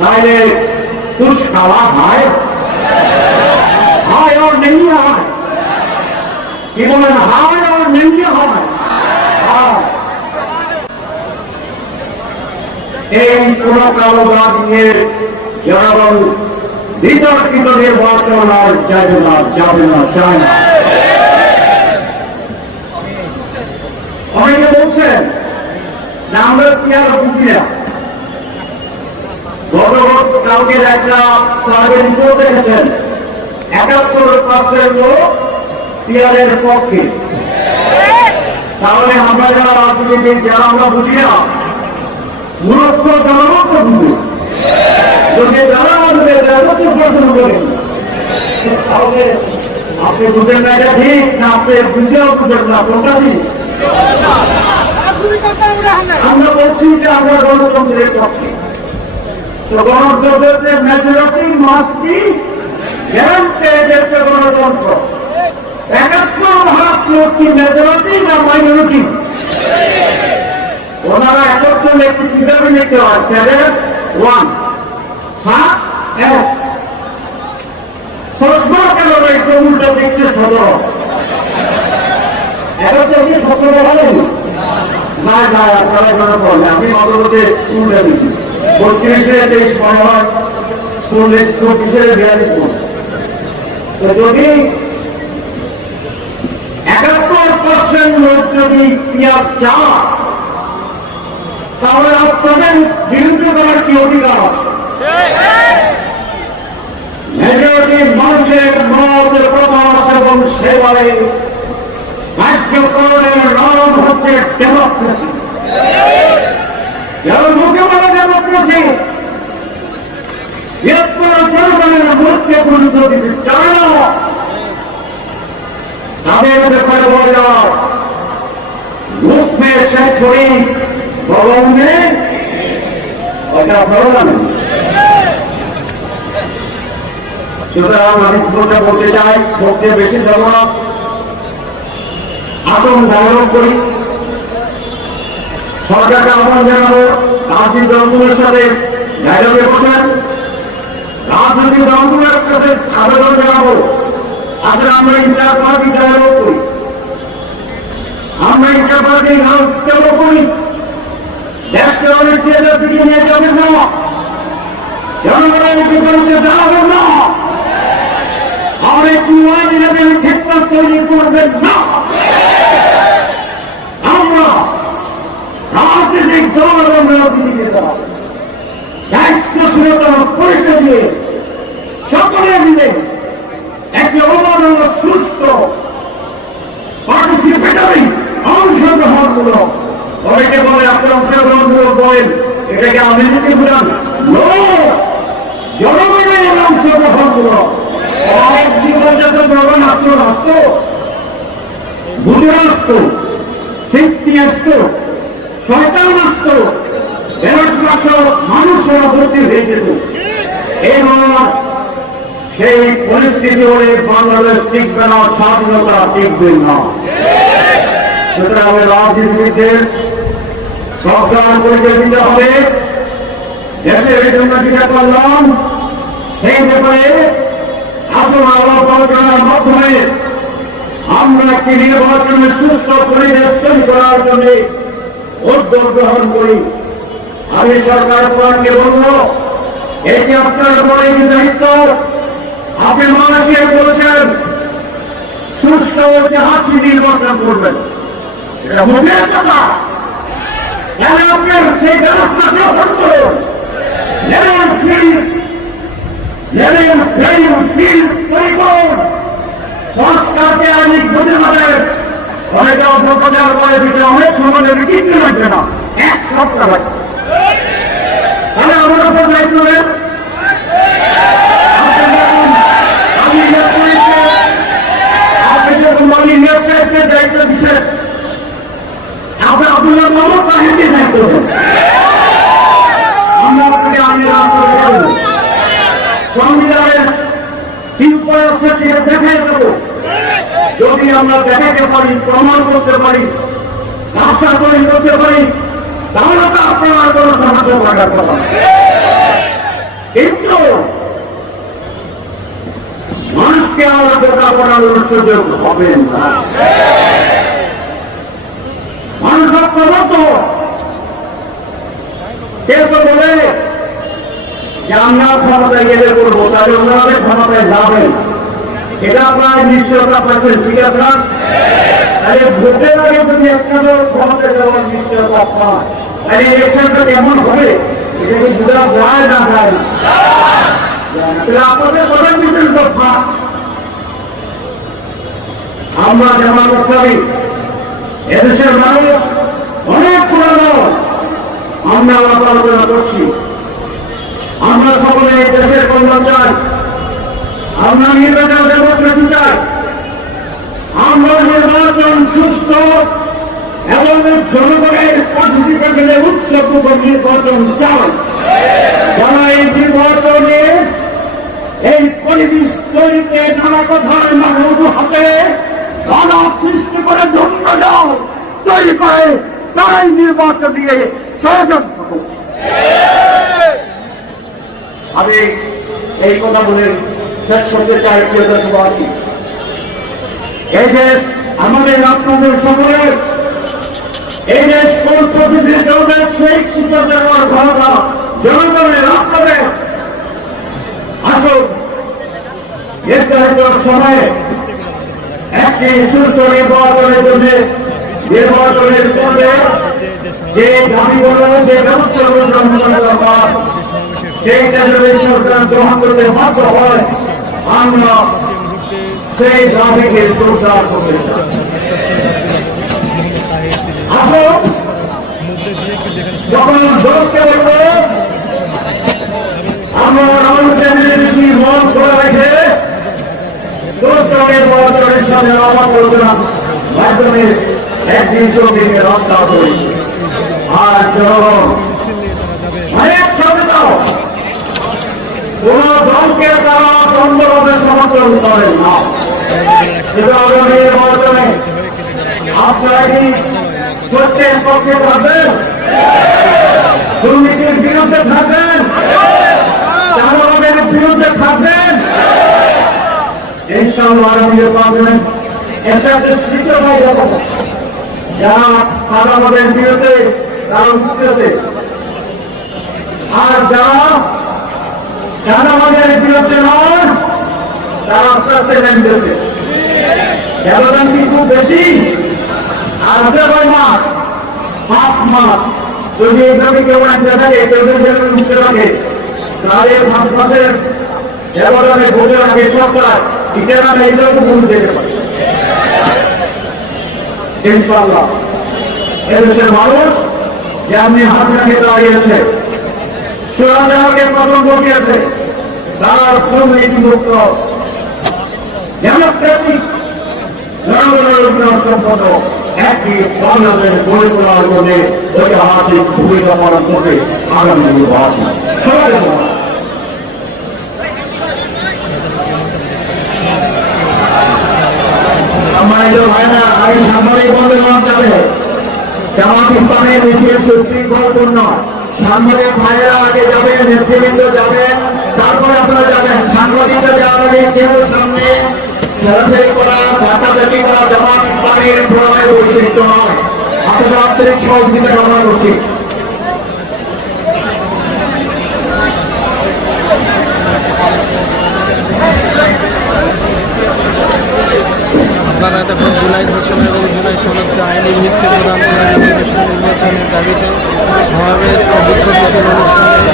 তাহলে कुछ खावा है हाय और नहीं है कि बोले हाय और नहीं है এই কোন কালোবাদ নিয়ে জনগণ বিতর্কিত নির্বাচন আর যাবে না চায় না। অনেকে বলছেন যে আমরা কি আর বুঝি না। কালকে একটা সার্ভে রিপোর্ট দেখেছেন ৭১% লোক পিয়ারের পক্ষে। তাহলে আমরা যারা রাজনীতিবিদ যারা আমরা বুঝি না মূলত জনগণ তো বুঝি যদি যারা আমাদের প্রশ্ন করেন তাহলে আপনি বুঝেন না এটা ঠিক না আপনি বুঝেও বুঝেন না কোনটা ঠিক। আমরা বলছি যে আমরা গণতন্ত্রের পক্ষে তো গণতন্ত্রের মেজরিটি মাস্ট বি গ্যারান্টেড একটা গণতন্ত্র। ৭১% লোক কি মেজরিটি না মাইনরিটি? ওনারা একত্র একটু কিভাবে নিতে হয় 7-1 সস্মা কেন একটু উল্টো দেখছে ১৭ একত্র কি ১৭ হলেন না না আপনারা কেন বলে আমি অন্তর্গতে উল্টা দিচ্ছি ৩২-২৩ মনে হয় ৪৪-৪২ তো যদি ৭১% লোক যদি পিয়ার চায় তাহলে আপনাদের বিরুদ্ধে করার কি অধিকার আছে? মেজরিটি মানুষের মতের প্রকাশ এবং সেবারে কার্যকরণের নাম হচ্ছে ডেমোক্রেসি। মুখে বলে ডেমোক্রেসি জনগণের মধ্যে গুরুত্ব দিতে চায় না তাদের ব্যাপারে বলে মুখ মেয়ে শেষ করি ভগবানে ওটা ভালো জানে। সুতরাং আমি কোনটা বলতে চাই সবচেয়ে বেশি ধর্মনা আসন ধারণ করি সরকারকে আহ্বান জানাবো রাজনৈতিক দলগুলোর সাথে ডায়লগে বসেন রাজনৈতিক দলগুলোর কাছে আবেদন জানাবো আসলে আমরা ইন্টার পার্টি ডায়লগ করি আমরা ইন্টার পার্টি ডায়লগ করি দেশকে অনেক চেয়ে দিকে নিয়ে যাবেন না জনগণের বিপরীতে যাবেন না অনেক নির্বাচনের ক্ষেত্র তৈরি করবেন না। আমরা রাজনৈতিক দল এবং রাজনীতির দায়িত্বশীলতার পরিচয় দিয়ে সকলে মিলে একটি অবাধ সুস্থ পার্টিসিপেটরি অংশগ্রহণমূলক অনেকে বলে আপনার অংশগ্রহণমূলক বলেন এটাকে আমি যদি বললাম জনগণের অংশগ্রহণমূলক অনেক জীবনজাত জনগণ আসতো আসতো বুধে আসতো তৃপ্তি আসতো শয়তান আসতো ব্যালট বাক্স মানুষরা ভর্তি হয়ে যেত এবং সেই পরিস্থিতি হলে বাংলাদেশ টিকবে না স্বাধীনতা টিকবে না। সুতরাং রাজনীতিবিদদের সরকার পরিচয় দিতে হবে দেশের জন্য যেটা করলাম সেই ব্যাপারে আসন আলোচনার মাধ্যমে আমরা একটি নির্বাচনের সুস্থ পরিবেশ তৈরি করার জন্য উদ্যোগ গ্রহণ করি। আমি সরকার প্রধানকে বলব এটি আপনার বড় দায়িত্ব। আপনি মানুষের বলেছেন সুস্থ হাসি নির্বাচন করবেন এটা মুখের কথা আপনার সেই ব্যবস্থা গ্রহণ করুন সংস্কারকে আমি বুঝে আমাদের অনেকে অপপ্রচার করে দিতে অনেক সময় কিনতে লাগবে না ১ সপ্তাহ লাগবে তাহলে আমার উপর দায়িত্ব নেন আপনি যখন মানি নিয়োগের দায়িত্ব দিচ্ছেন আপনি আব্দুল্লাহ মোহাম্মদ তাহিরকে দায়িত্ব দেন আমরা আপনাকে আমি সংবিধানের কি উপায় আছে সেটা দেখাই দেবো যদি আমরা দেখাতে পারি প্রমাণ করতে পারি রাস্তা তৈরি করতে পারি তাহলে তো আপনার কোনো সমস্যা থাকার কথা কিন্তু মানুষকে আমরা বোকা করানোর সুযোগ হবে না। মানুষ প্রবত কেউ তো বলে যে আমরা ক্ষমতায় গেলে করবো, তাহলে ওনারা ক্ষমতায় যাবেন, এটা আপনার নিশ্চয়তা পাচ্ছেন, ঠিক আছে না? তাহলে ভোটের আগে যদি একটা ক্ষমতায় যাওয়ার নিশ্চয়তা পান, তাহলে ইলেকশনটা কেমন হবে এটা কি বোঝা যায় না যায় না? আপনাদের প্রধান বিষয় কথা আমরা জামাত ইসলামী এদেশের মানুষ অনেক পুরানো, আমরা আলোচনা করছি, আমরা সকলে দেশের কল্যাণ চাই, আমরা নির্বাচন ডেমোক্রেসি চাই, আমরা নির্বাচন সুস্থ এবং জনগণের পার্টিসিপেশনে উচ্চ নির্বাচন চাই। যারা এই নির্বাচনে এই পরিবেশ তৈরিতে নানা কথার মানুষ হাতে বাধা সৃষ্টি করে ধন্যবাদ তৈরি করে তারাই নির্বাচন নিয়ে ষড়যন্ত্র করছে। আমি এই কথা বলে শেষ করতে চাই, প্রিয় দেশবাসী, এই যে আমাদের আপনাদের সকলের এই যে স্কুল প্রতিনিধিদের সেই শিক্ষা দেওয়ার ঘটনা জনগণের আপনাদের আসুন নির্ধারিত সময়ে একটি সুস্থ নির্বাচনের জন্য নির্বাচনের পূর্বে যে দাবিগুলো যে ব্যবস্থাগুলো গ্রহণ করা দরকার সেই কেন্দ্রের সরকার গ্রহণ করতে বাধ্য হয়, আমরা সেই দাবিকে প্রচার করতে চাই। আসুন যখন জোরকে বলবো আমরা আমাদের মন করে রেখে নির্বাচনের সাথে আমার আলোচনা মাধ্যমে একদিন চব্বিশে রক্ষা করি। আর জনগণ কোন দলকে তারা দ্বন্দ্বভাবে সমর্থন করেন না। কিন্তু আগামী নির্বাচনে আপনারা কি সত্যের পক্ষে থাকবেন, দুর্নীতির বিরুদ্ধে থাকবেন, জনগণের বিরুদ্ধে থাকবেন? ইনশাআল্লাহ পাবেন। এটা শিখতে পাই যারা সাধারণের বিরুদ্ধে তারা উঠতেছে, আর যারা জনগণের বিরুদ্ধে নয় তারা আস্তে আস্তে নেমতেছে। ব্যবধান কি খুব বেশি? আর আছে 5 মাস যদি এইভাবে কেউ একটা থাকে, কেউ যদি উঠতে থাকে, তাহলে 5 মাসের ব্যবধানে বসে রাখে সরকার, ঠিকানা এইটাও তো ভুল যেতে পারে। ইনশাআল্লাহ এদেশের মানুষ যে আপনি হাসিনাকে দাঁড়িয়েছে, চূড়াকে প্রথম বসিয়েছে, তার দুর্নীতিমুক্ত ডেমোক্রেটিক জনগণের উন্নয়ন সম্পন্ন একটি বাংলাদেশ গড়ে তোলার জন্য ঐতিহাসিক ভূমিকা পালন করবে আগামী নির্বাচন। সাংবাদিক বন্ধের যাবে জামাত ইসলামের মিছিল সুশৃঙ্খলপূর্ণ, সাংবাদিক ভাইয়েরা আগে যাবেন, নেতৃবৃন্দ যাবেন, তারপরে আপনারা যাবেন। সাংবাদিকরা যাওয়ার কেউ সামনে খেলাধুলি করা, ডাকাডাকি করা জামাত ইসলামের প্রণামের বৈশিষ্ট্য নয়। আপনাদের আন্তরিক সহযোগিতা কামনা করছি। আপনারা তখন জুলাই ঘোষণা এবং জুলাই সনদকে আইনি ভিত্তি প্রদান করার নির্বাচনের দাবিতে সমাবেশ ও বিক্ষোভ অনুষ্ঠানে